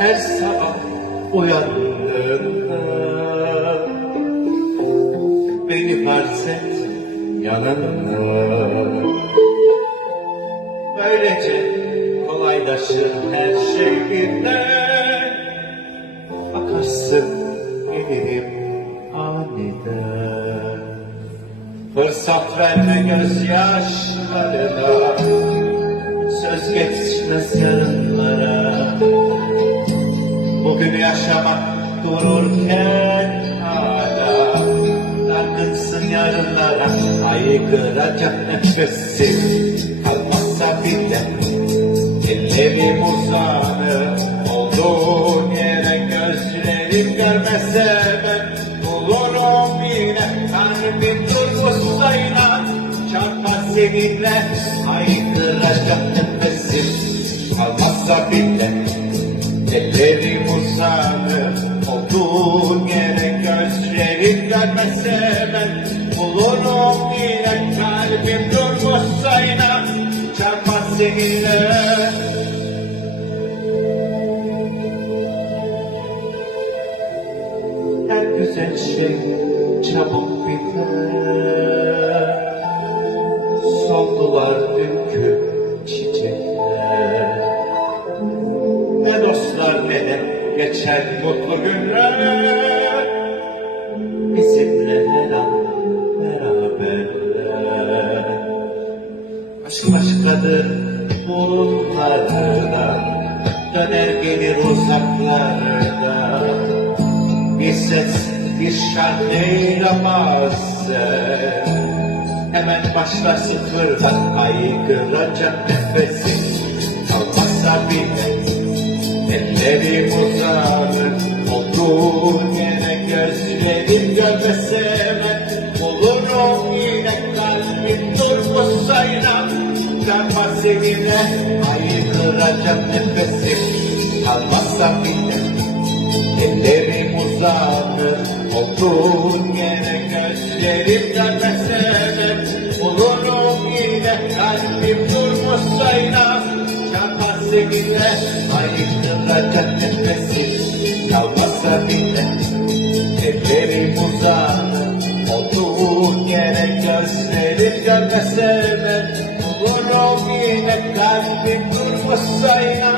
her sabah uyandığında Beni farz et yanında. Böylece kolaylaşır her şey birden. Bakarsın benim aniden. Fırsat verme gözyaşlarına. Söz geçmez yarına Bugün yaşamak dururken hala. Dargınsın yarınlara Aykıracak nefesin Kalmazsa bile Ellerim uzanır. Olduğun yere gözlerim görmese ben Bulurum yine. Kalbim durmuşsa inan Çarpar seninle Aykıracak nefesim Kalmazsa bile Ellerim uzanır Olduğun yere gözlerim görmese ben Bulurum yine kalbim durmuşsa inan Çarpmaz seninle Her güzel şey çabuk biter. Soldular dünkü çiçekler. Ne dostlar ne de geçer mutlu günler Bizimle her an beraberler Aşk başkadır bunlarda Döner gelir uzaklarda. Bir ses bir şarkı eylemezse Hemen başlar sıfırdan aykıracak nefesin gözlerim görmese ben Bulurum yine kalbim durmuşsa inan Çarpar seninle aykıracak nefesim Kalmazsa bile Ellerim uzanır. Olduğun yere gözlerim görmese ben Bulurum yine kalbim durmuşsa inan Çarpar seninle aykıracak nefesim Kalmazsa bile Ellerim verme Bunu yine kalbim durmasaydı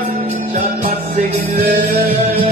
Çatmaz sekizler